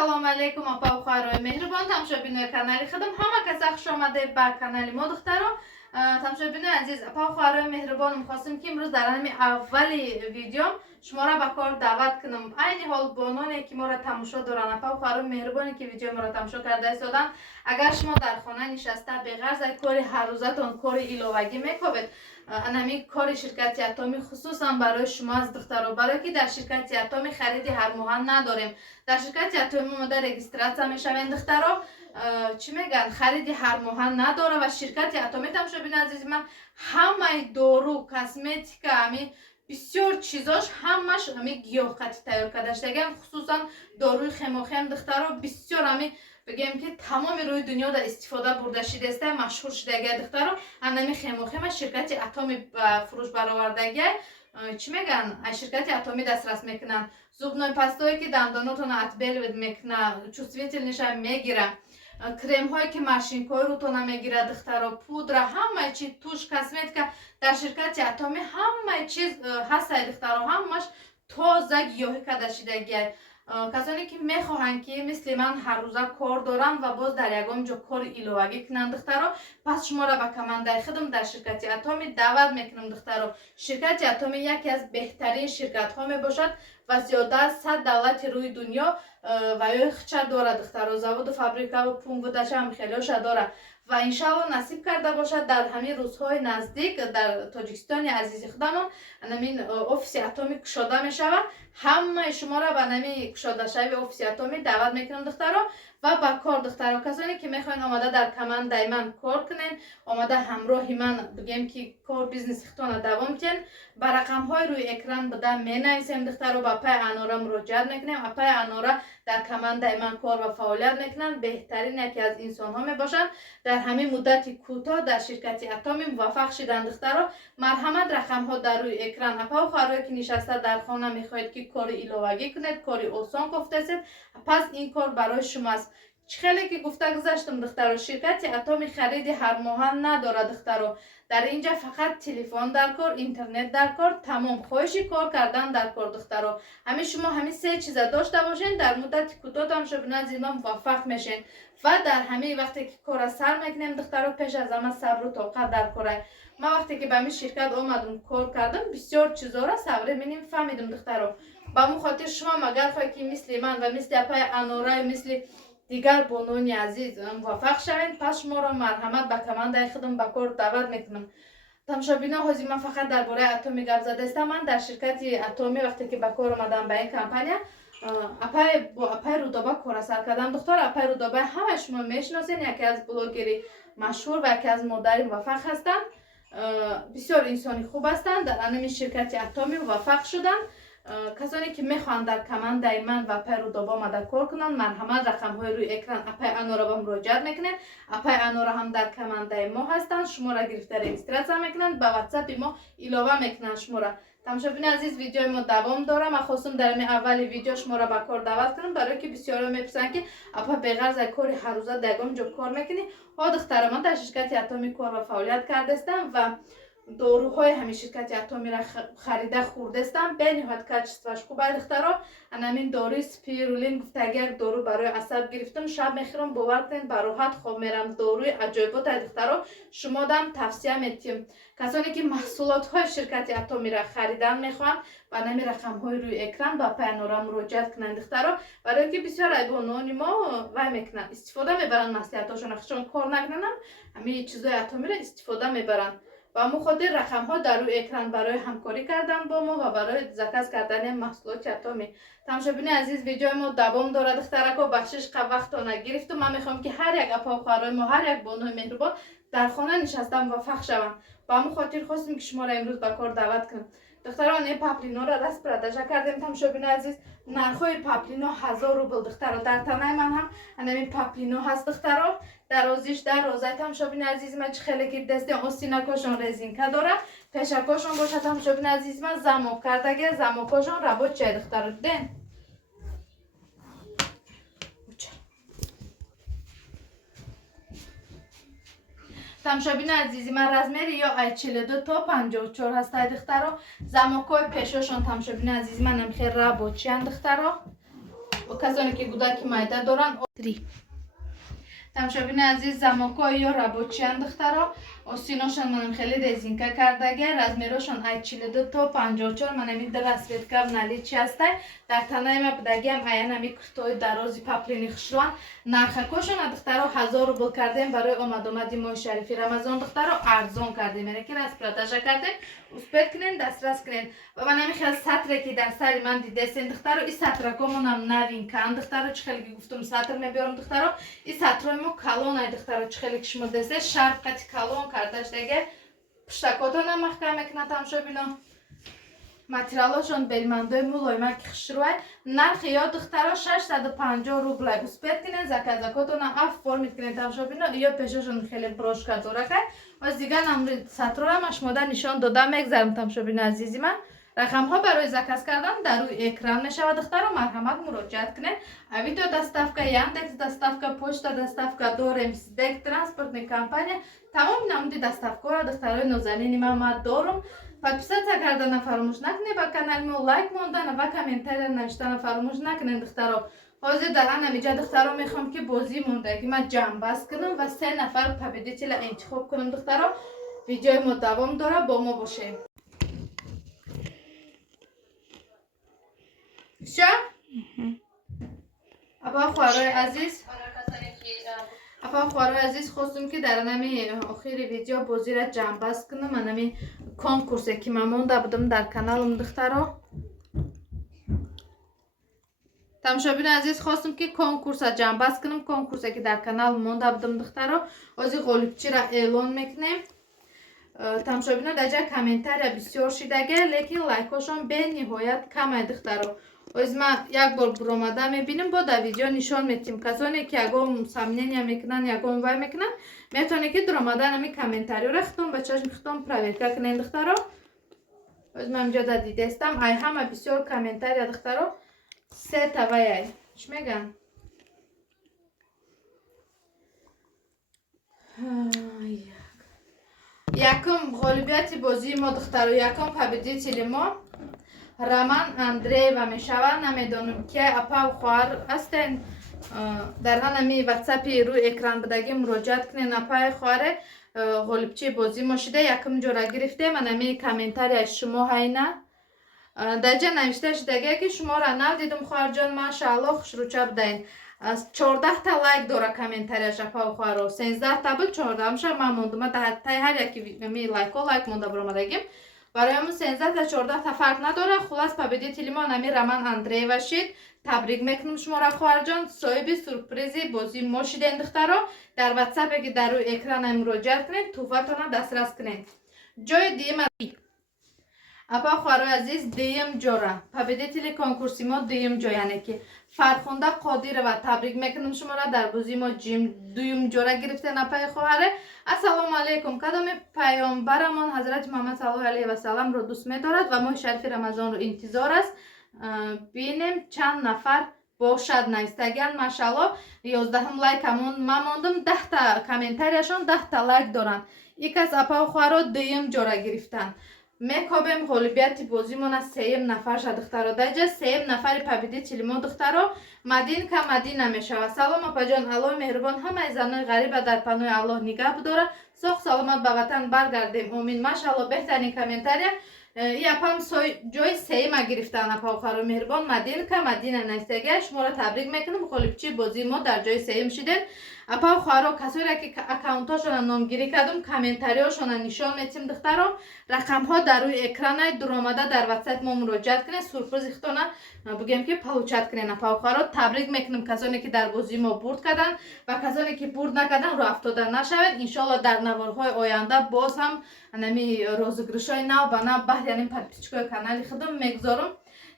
Assalomu alaykum opa va xaroy mehribon tomoshabinlar kanali xudum hamma kasa xush omade ba kanali мо духтаро tomoshabinlar aziz opa va xaroy mehribon می‌خواستم که امروز در همین اولی ویدیو شما را به کار دعوت کنم عین حال بانانی که ما را تماشا دارن اپا و خواهرام مهربانی که ویدیو ما را تماشا کرده ایستادن اگر شما در خانه نشسته به غرض کار هر روزتون کار ایلوگی میکنید انمی کار شرکت اتمی خصوصا برای شما از دخترها برای که در شرکت اتمی خرید هر ماه نداریم در شرکت اتمی ما در رجیستراسیون میشوین دخترها چی میگن خرید هر ماه نداره و شرکت اتمی تماشابین عزیز من همه دارو کسمتیک همین بسیار چیزاش همش همین گیاهخواری تیار کرده شدگان خصوصا داروی خماخم دخترها بسیار همین بگیم که تمام روی دنیا در استفاده برده شده است مشهور شده دخترها همین خماخم شرکت اتمی فروش برآوردگی چی میگن شرکت اتمی دسترس میکنن زبنای پستایی که دنداناتون اتبل میکنه چوسویتلنش میگیره کرم هایی که ماشینکای رو تو نمیگیره دخترها پودر همه چیز توش کسمتیک در شرکت اتمی همه چیز هست دخترها همش تازه گیاهی کرده شده کسانی که میخواهند که مثل من هر روزه کار دارن و باز در یگان جا کار ایلوگی کنند دخترها پس شما را به کمانده خودم در شرکت اتمی دعوت میکنم دخترها شرکت اتمی یکی از بهترین شرکت ها می باشد و زیاده از 100 دولت روی دنیا و یا خچه داره دخترها زواد و فابریکا و پونگ و دچه هم خیلی هاشه داره و انشاءالله نصیب کرده باشد در همین روزهای نزدیک در تاجیکستان عزیز خودمون همین افیس اتمی کشاده می شود همه شما را به نمی کشاده شوی افیس اتمی دعوت میکنم دخترها و با کار دخترها کسانی که میخواین آماده در کمانده من کار کنین آماده همراه من بگیم که کار بیزنس خودتون دوام کنین با رقم های روی اکران بده مینویسیم دخترها با پای انورا مراجعت میکنیم پای انورا در کمانده من کار و فعالیت میکنن بهترین یکی از انسان ها میباشن در همین مدت کوتاه در شرکت اتمی موفق شدن دخترها مرحمت رقم ها در روی اکران اپا و خواهرایی که نشسته در خانه میخواهید که کار ایلوگی کنید کاری آسان گفته است پس این کار برای شماست خیلی که گفته گذاشتم دخترها شرکت اتمی خرید هر ماه نداره دخترها در اینجا فقط تلفن در کار اینترنت در کار تمام خواهشی کار کردن در کار دخترها همین شما همین سه چیز داشته باشین در مدت کوتاه هم شما نزدیما موفق میشین و در همین وقتی که کار سر میکنیم دخترها پیش از همه صبر و طاقت در کاره ما وقتی که به این شرکت آمدم کار کردم بسیار چیزا را صبر منیم فهمیدم دخترها با مو خاطر شما مگر خواهی که مثل من و مثل اپای انورای مثل دیگر بانوانی عزیز موفق شوین پس شما را مرحمت به کمانده خودم به کار دعوت میکنم تماشابینا حاضر من فقط درباره اتمی گپ زده استم من در شرکت اتمی وقتی که به کار اومدم به این کمپانی اپای رودابه کار سر کردم دختر اپای رودابه همه شما میشناسین یکی از بلوگری مشهور و یکی از مادر موفق هستند بسیار انسانی خوب هستند در همین شرکت اتمی موفق شدن کسانی که میخوان در کمانده من و اپای رودابه آمده کار کنن مرحمت رقم های روی اکران اپای انورا با مراجعت میکنن اپای انورا هم در کمانده ما هستند شما را گرفته رجیستراسیون میکنن با واتساپ ما ایلاوه میکنن شما را تماشابین عزیز ویدیو ما دوام داره من خواستم در این اولی ویدیو شما را به کار دعوت کنم برای که بسیارا میپرسن که اپا به غرض کار هر روزه دگم جو کار میکنی ها دختر من در شرکت اتمی کار و فعالیت کرده استم و داروهای همین شرکت اتمی را خریده خورده استم به نهایت کچستوش خوبه دخترها همین داروی سپیرولین گفته اگر دارو برای عصب گرفتم شب میخورم باور کنید به راحت خواب میرم داروی عجایبات دخترها شما دم توصیه میتیم کسانی که محصولات های شرکت اتمی را خریدن میخوان و همین رقم های روی اکران با پانورا مراجعت کنند دخترها برای که بسیار ایبانانی ما وای میکنن استفاده میبرن مصلحتاشون خشون کار نکنن همین چیزای اتمی را استفاده میبرن و مخاطر رقم ها در روی اکران برای همکاری کردن با ما و برای زکاس کردن محصولات اتمی تماشابین عزیز ویدیو ما دوام داره دخترکا بخشش وقت نگرفتم من میخوام که هر یک اپا و خواهرای ما هر یک بانوی مهربان در خانه نشستم موفق شوم با مخاطر خواستیم که شما را امروز به کار دعوت کنم دختران این پاپلینا را دست پرداشه کردیم تماشابین عزیز نرخ‌های پاپلینا 1000 روبل دخترها در تنه من هم همین پاپلینا هست دخترها درازیش درازای تماشابین عزیز من چه خیلی که دستی آستینکاشون رزینکا داره پیشکاشون باشه تماشابین عزیز من زماک کردگه زماکاشون رباط چه دخترها دین تماشابین عزیزی من رزمری یا ای 42 تا 54 هست دخترها زماکای پیشاشون تماشابین عزیزی من هم خیلی رباطی دخترها касоне ки гудаки майда доран 3 тамошобини азиз замокҳои ё рабочиян духтаро осиношон манам хеле резинка кардаги размерошон ай 42 то 54 манами расветка в наличии ҳастай дар танаи ма будагиам аянами куртои дарози паплини хушруан нархакошон духтаро 1000 рубл кардем барои омадомади моҳи шарифи рамазон духтаро арзон кардем яъне ки распродажа кардем успех кунен дастрас кунен ва манами хел сатре ки дар сари ман дидесен духтаро и сатракомонам навинкан духтаро чӣ хеле ки гуфтум сатр мебиёрам духтаро и сатрои мо калон ай духтаро чӣ хеле ки шумо десе шарфқати калон кардаш деге пуштакотона маҳкам мекунад тамошобино материалошон белмандои мулоима ки хушрӯай нархи ё духтаро 650 рублай успех кунен заказакотона оформит кунен тамошобино ё пешошон хеле брошка доракай ва дигар намуди сатрора ма шумода нишон дода мегзарам тамошобино азизи ман рақамҳо барои заказ кардан дар рӯи экран мешавад духтаро марҳамат муроҷиат кунед авито доставка яндекс доставка почта доставка доремсдек транспортни компания тамоми намуди доставкаро духтарои нозанини ман дорум подписаться кардана фаромӯш накунед ба канали мо лайк мондана ва комментария навиштана фаромӯш накунед духтаро ҳозир дар анамиҷа духтаро мехоҳам ки бозии мондаги ма ҷамъбаст кунам ва 3 нафар победителя интихоб кунам духтаро видеои мо давом дора бо мо бошед все апа хӯрои азиз хостум ки дар анами охири видео бозира ҷамъбаст кунам анами конкурсе ки ман монда будам дар каналам духтаро тамошобини азиз хостум ки конкурса ҷамъбаст кунам конкурсе ки дар канал монда будам духтаро ҳозир ғолибчиро эълон мекунем тамошобино дар ҷа комментария бисёр шидаге лекин лайкошон бениҳоят камай духтаро ҳозир ман як бор буромада мебинем бо дар видео нишон метим касоне ки ягон сомнения мекунанд ягон вай мекунанд метавонед ки дуромада нами комментариёра хитон ба чашми хитон проверка кунед духтаро ҳозир ман инҷода дидестам ай ҳама бисёр комментария духтаро сета ваяй чӣ меган якум ғолибияти бозии мо духтаро якум победители мо роман андреева мешавад намедонам ки апа хоҳар ҳастен дар ҳанами ватсапи рӯи экран будагӣ муроҷиат кунен апаи хоҳаре ғолибчии бозии мо шуда якум ҷора гирифтем анами комментарияи шумо ҳайна дар ҷа навишта шудаге ки шуморо навдидум хоҳарҷон машаалло хушрӯча будаен 14 та лайк дора комментарияш апа хоҳаро 13 та буд 14 мша ман мондума таи ҳар яки лайко лайк монда буромадагим барои ҳамун 13 та 14 та фарқ надора хулас победители мо нами роман андреева шид табрик мекунам шуморо хоҳарҷон соҳиби сурпризи бозии мо шиден духтаро дар ватсапе ки дар рӯи экрана муроҷиат кунед туҳфатона дастрас кунед ҷои дима апа хоҳарои азиз дуюм ҷора победители конкурси мо дуюм ҷо яъне ки фархунда қодирова табрик мекунам шуморо дар бозии мо дуюм ҷора гирифтен апаи хоҳаре ассалому алайкум кадоми паёмбарамон ҳазрати муҳаммад саллаллоҳу алайҳи ва салламро дӯст медорад ва моҳи шарифи рамазонро интизор аст бинем чанд нафар бошад навистагиан машаалло 11 лайкамон ман мондам 10 та комментарияшон 10 та лайк доранд икас апа хоҳаро дуюм ҷора гирифтанд мекобем ғолибияти бозимона 3 нафар шад духтаро даҷа 3 нафари победители мо духтаро мадинка мадина мешавад салом апаҷон аллоҳи меҳрубон ҳамаи занои ғариба дар панои аллоҳ нигаҳ будора соҳ саломат ба ватан баргардем омин машаалло беҳтарин комментария и апам ҷои 3 гирифтан апа хоҳаро меҳрубон мадинка мадина навистагия шуморо табрик мекунам ғолибчии бозии мо дар ҷои 3 шидед апа хоҳаро касоре ки аккаунтҳошона номгирӣ кардум комментариҳошона нишон метим духтаро рақамҳо дар рӯи экрана дуромада дар ватсап мо муроҷиат кунед сурпризи хитона бугем ки получат кунед апа хоҳаро табрик мекунам касоне ки дар бозии мо бурд карданд ва касоне ки бурд накардан рӯ афтода нашавед иншоалло дар наворҳои оянда боз ҳам анами розыгришҳои нав ба нав баҳри подписчикои канали худам мегузорам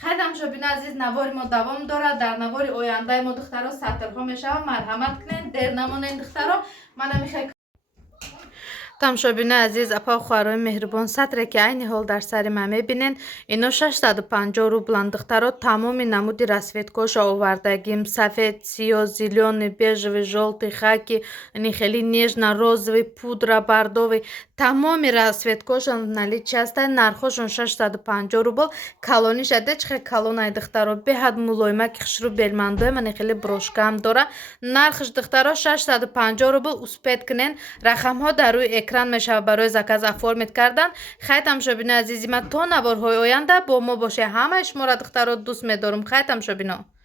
хайр тамошобини азиз навори мо давом дорад дар навори ояндаи мо духтаро сатрҳо мешавад марҳамат кунед дер намонед духтаро манами хай тамошобини азиз апа хоҳарои меҳрубон сатре ки айни ҳол дар сари ман мебинен ино 650 рубланд духтаро тамоми намуди расветкоша овардагим сафед сиё зелёный бежевый жёлтый хаки хели нежно розовый пудра бордовый тамоми расцветкошон наличие ҳастанд. Нархошон 650 рубл. Калониш аде чихе калонай духтаро беҳад мулоима ки хишру белмандоя ман хеле брошкам дора. Нархш духтаро 650 рубл. Успед кунен. Рақамҳо дар рӯи экран мешава барои заказ оформит кардан. Хай тамошобинои азизи ман то наворҳои оянда бо мо боше. Ҳамаи шуморо духтаро дӯст медорам. Хай тамошобино.